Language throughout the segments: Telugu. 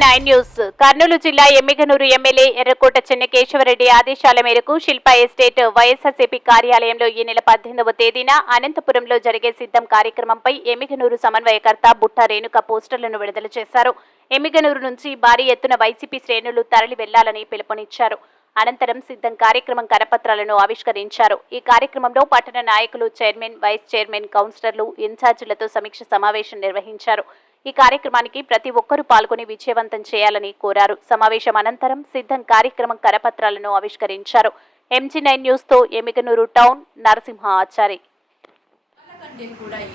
MG9 news. కర్నూలు జిల్లా ఎమ్మిగనూరు ఎమ్మెల్యే ఎర్రకోట చెన్నకేశవరెడ్డి ఆదేశాల మేరకు శిల్పా ఎస్టేట్ వైఎస్ఆర్సీపీ కార్యాలయంలో ఈ నెల 18వ తేదీన అనంతపురంలో జరిగే సిద్ధం కార్యక్రమంపై ఎమ్మిగనూరు సమన్వయకర్త బుట్ట రేణుక పోస్టర్లను విడుదల చేశారు. ఎమ్మిగనూరు నుంచి భారీ ఎత్తున వైసీపీ శ్రేణులు తరలి వెళ్లాలని పిలుపునిచ్చారు. అనంతరం సిద్ధం కార్యక్రమం కరపత్రాలను ఆవిష్కరించారు. ఈ కార్యక్రమంలో పట్టణ నాయకులు, చైర్మన్, వైస్ చైర్మన్, కౌన్సిలర్లు, ఇన్ఛార్జీలతో సమీక్ష సమావేశం నిర్వహించారు. ఈ కార్యక్రమానికి ప్రతి ఒక్కరూ పాల్గొని విజయవంతం చేయాలని కోరారు. సమావేశం అనంతరం సిద్ధం కార్యక్రమం కరపత్రాలను ఆవిష్కరించారు. MG9 న్యూస్ తో ఎమ్మిగనూరు టౌన్ నరసింహ ఆచారి.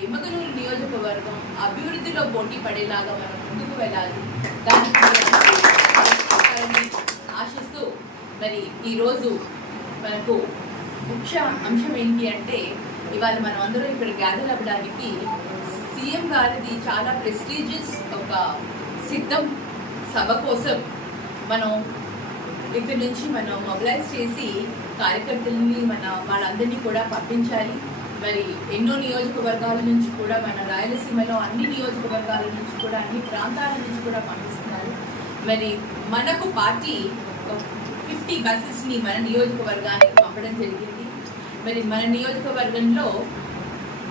ఎమ్మిగనూరు నియోజకవర్గం అభివృద్ధిలో పోటీ పడేలాగా మనం ముందుకు వెళ్ళాలి. ఆశిస్తూ మరి ఈరోజు మనకు ముఖ్య అంశం ఏంటి అంటే, ఇవాళ మనం అందరం ఇక్కడ గ్యాదర్ అవ్వడానికి సీఎం గారిది చాలా ప్రెస్టీజియస్ ఒక సిద్ధం సభ కోసం మనం ఇక్కడి నుంచి మనం మొబిలైజ్ చేసి కార్యకర్తలని వాళ్ళందరినీ కూడా పంపించాలి. మరి ఎన్నో నియోజకవర్గాల నుంచి కూడా మన రాయలసీమలో అన్ని నియోజకవర్గాల నుంచి కూడా అన్ని ప్రాంతాల నుంచి కూడా పంపిస్తున్నారు. మరి మనకు పార్టీ 50 బస్సెస్ని మన నియోజకవర్గానికి పంపడం జరిగింది. మరి మన నియోజకవర్గంలో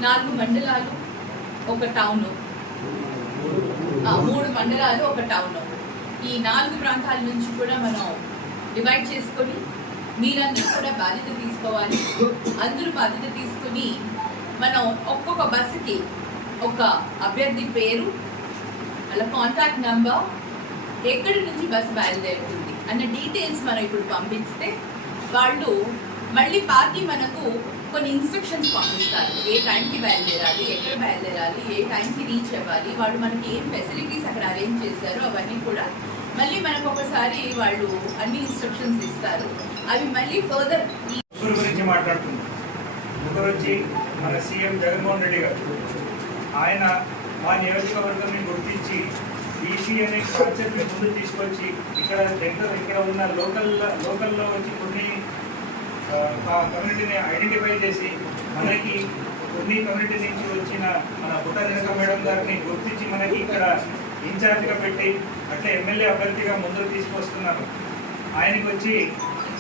4 మండలాలు, ఒక టౌను, 3 మండలాలు, ఒక టౌను, ఈ 4 ప్రాంతాల నుంచి కూడా మనం డివైడ్ చేసుకొని మీరందరూ కూడా బాధ్యత తీసుకోవాలి. అందరూ బాధ్యత తీసుకుని మనం ఒక్కొక్క బస్సుకి ఒక అభ్యర్థి పేరు, అలా కాంటాక్ట్ నెంబర్, ఎక్కడి నుంచి బస్సు బయలుదేరుతుంది అన్న డీటెయిల్స్ మనం ఇప్పుడు పంపిస్తే వాళ్ళు మళ్ళీ పార్టీ మనకు కొన్ని ఇన్స్ట్రక్షన్స్ పంపిస్తారు. ఏ టైంకి బయలుదేరాలి, ఎక్కడ బయలుదేరాలి, ఏ టైంకి రీచ్ అవ్వాలి, వాళ్ళు మనకి ఏం ఫెసిలిటీస్ అక్కడ అరేంజ్ చేశారో అవన్నీ కూడా మళ్ళీ మనకు ఒకసారి వాళ్ళు అన్ని ఇన్స్ట్రక్షన్స్ ఇస్తారు. అవి మళ్ళీ ఫర్దర్ గురించి మాట్లాడుతుంది. ఒకరు వచ్చి మన సీఎం జగన్మోహన్ రెడ్డి గారు, ఆయన మా నియోజకవర్గాన్ని గుర్తించి బీసీ అనే కాన్సెప్ట్ని ముందు తీసుకొచ్చి ఇక్కడ ఉన్న లోకల్లో వచ్చి కొన్ని కమ్యూనిటీని ఐడెంటిఫై చేసి మనకి కొన్ని కమ్యూనిటీ నుంచి వచ్చిన మన బుట్ట రేణుక మేడం గారిని గుర్తించి మనకి ఇక్కడ ఇన్ఛార్జ్గా పెట్టి అట్లా ఎమ్మెల్యే అభ్యర్థిగా ముందుకు తీసుకొస్తున్నారు. ఆయనకి వచ్చి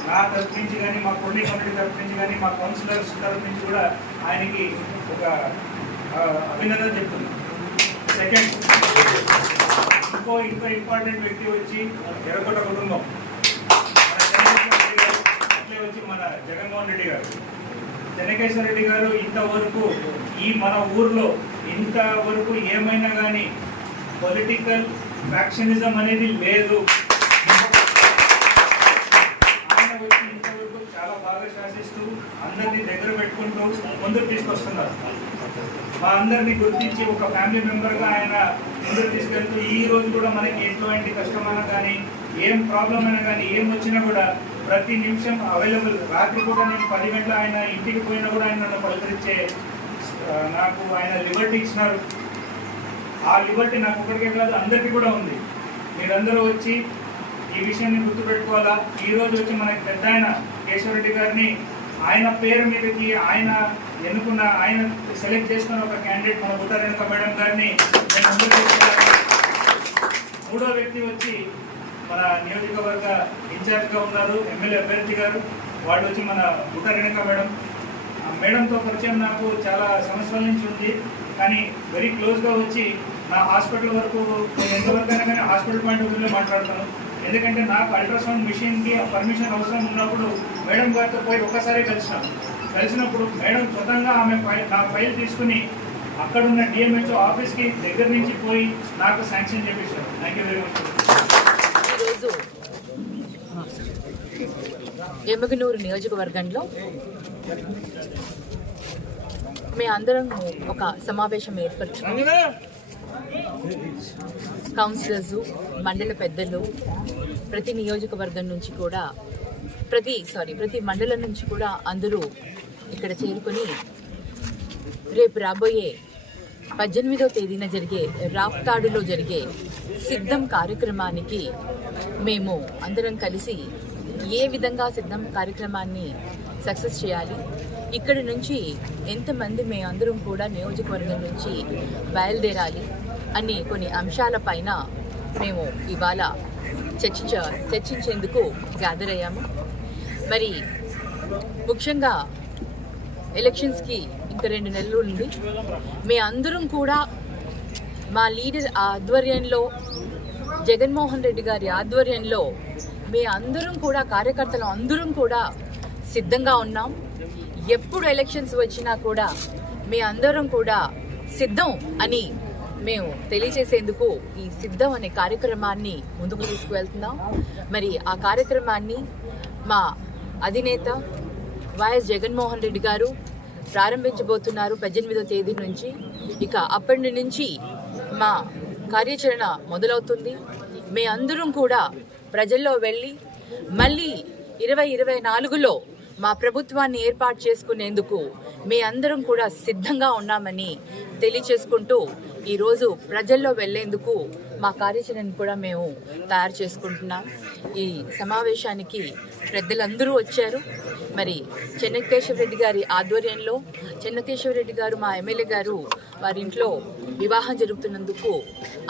నా తరఫు నుంచి కానీ, మా కొన్ని కమ్యూనిటీ తరఫు నుంచి కానీ, మా కౌన్సిలర్స్ తరఫు నుంచి కూడా ఆయనకి ఒక అభినందన చెప్తున్నాను. సెకండ్, ఇంకో ఇంపార్టెంట్ వ్యక్తి వచ్చి ఎర్రకోట కుటుంబం, అట్లే వచ్చి మన జగన్మోహన్ రెడ్డి గారు, చెన్నకేశ్వర రెడ్డి గారు. ఇంతవరకు ఈ మన ఊర్లో ఇంతవరకు ఏమైనా కానీ పొలిటికల్ ఫ్యాక్షనిజం అనేది లేదు. ఆయన వచ్చి ఇంతవరకు చాలా బాగా శాసిస్తూ అందరినీ దగ్గర పెట్టుకుంటూ ముందుకు తీసుకొస్తున్నారు. మా అందరినీ గుర్తించి ఒక ఫ్యామిలీ మెంబర్గా ఆయన ముందుకు తీసుకెళ్తూ ఈ రోజు కూడా మనకి ఎటువంటి కష్టమైనా కానీ, ఏం ప్రాబ్లం అయినా కానీ, ఏం వచ్చినా కూడా ప్రతి నిమిషం అవైలబుల్. రాత్రి కూడా నేను 10 గంటల ఆయన ఇంటికి పోయినా కూడా ఆయన నన్ను పలకరించే నాకు ఆయన లిబర్టీ ఇచ్చినారు. ఆ లిబర్టీ నాకు ఒకరికే కాదు, అందరికీ కూడా ఉంది. మీరందరూ వచ్చి ఈ విషయాన్ని గుర్తుపెట్టుకోవాలా. ఈరోజు వచ్చి మనకి పెద్ద ఆయన కేశవరెడ్డి గారిని ఆయన పేరు మీదకి ఆయన ఎన్నుకున్న, ఆయన సెలెక్ట్ చేసుకున్న ఒక క్యాండిడేట్ మన బుట్ట రేణుక మేడం గారిని నేను ముందుకు తీసుకెళ్ళాను. 3వ వ్యక్తి వచ్చి మన నియోజకవర్గ ఇన్ఛార్జ్గా ఉన్నారు ఎమ్మెల్యే అభ్యర్థి గారు. వాళ్ళు వచ్చి మన బుట్ట రేణుక మేడం. మేడంతో పరిచయం నాకు చాలా సంవత్సరాల నుంచి ఉంది, కానీ వెరీ క్లోజ్గా వచ్చి నా హాస్పిటల్ వరకు నేను ఎంతవరకు అయినా కానీ హాస్పిటల్ పాయింట్ ఆఫ్ వ్యూలో మాట్లాడతాను. ఎందుకంటే నాకు అల్ట్రాసౌండ్ మిషన్కి పర్మిషన్ అవసరం ఉన్నప్పుడు మేడం గారితో పోయి ఒకసారి కలిసినప్పుడు మేడం స్వతంగా ఆమె నా ఫైల్ తీసుకుని అక్కడున్న డిఎంహెచ్ఓ ఆఫీస్కి దగ్గర నుంచి పోయి నాకు శాంక్షన్ చేపించారు. Thank you very much. ఈరోజు ఎమ్మిగనూరు నియోజకవర్గంలో మేము అందరం ఒక సమావేశం ఏర్పరచుకుని కౌన్సిలర్స్, మండల పెద్దలు, ప్రతి నియోజకవర్గం నుంచి కూడా ప్రతి మండలం నుంచి కూడా అందరూ ఇక్కడ చేరుకొని రేపు రాబోయే 18వ తేదీన జరిగే రాప్తాడులో జరిగే సిద్ధం కార్యక్రమానికి మేము అందరం కలిసి ఏ విధంగా సిద్ధం కార్యక్రమాన్ని సక్సెస్ చేయాలి, ఇక్కడి నుంచి ఎంతమంది మేమందరం కూడా నియోజకవర్గం నుంచి బయలుదేరాలి అనే కొన్ని అంశాలపైన మేము ఇవాళ చర్చించేందుకు గ్యాదర్ అయ్యాము. మరి ముఖ్యంగా ఎలక్షన్స్కి ఇంకా 2 నెలలు ఉంది. మీ అందరం కూడా మా లీడర్ ఆధ్వర్యంలో, జగన్మోహన్ రెడ్డి గారి ఆధ్వర్యంలో మీ అందరం కూడా, కార్యకర్తలు అందరం కూడా సిద్ధంగా ఉన్నాం. ఎప్పుడు ఎలక్షన్స్ వచ్చినా కూడా మీ అందరం కూడా సిద్ధం అని మేము తెలియజేసేందుకు ఈ సిద్ధం అనే కార్యక్రమాన్ని ముందుకు తీసుకువెళ్తున్నాం. మరి ఆ కార్యక్రమాన్ని మా అధినేత వైఎస్ జగన్మోహన్ రెడ్డి గారు ప్రారంభించబోతున్నారు 18వ తేదీ నుంచి. ఇక అప్పటి నుంచి మా కార్యాచరణ మొదలవుతుంది. మీ అందరం కూడా ప్రజల్లో వెళ్ళి మళ్ళీ 2024లో మా ప్రభుత్వాన్ని ఏర్పాటు చేసుకునేందుకు మీ అందరం కూడా సిద్ధంగా ఉన్నామని తెలియచేసుకుంటూ ఈరోజు ప్రజల్లో వెళ్లేందుకు మా కార్యాచరణను కూడా మేము తయారు చేసుకుంటున్నాం. ఈ సమావేశానికి పెద్దలందరూ వచ్చారు. మరి చెన్నకేశవరెడ్డి గారి ఆధ్వర్యంలో, చెన్నకేశవరెడ్డి గారు మా ఎమ్మెల్యే గారు వారి ఇంట్లో వివాహం జరుగుతున్నందుకు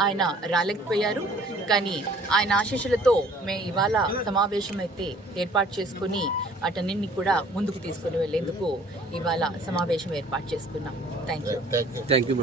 ఆయన రాలేకపోయారు. కానీ ఆయన ఆశీస్సులతో మేము ఇవాళ సమావేశం అయితే ఏర్పాటు చేసుకుని వాటన్నింటినీ కూడా ముందుకు తీసుకుని వెళ్లేందుకు ఇవాళ సమావేశం ఏర్పాటు చేసుకున్నాం. Thank you.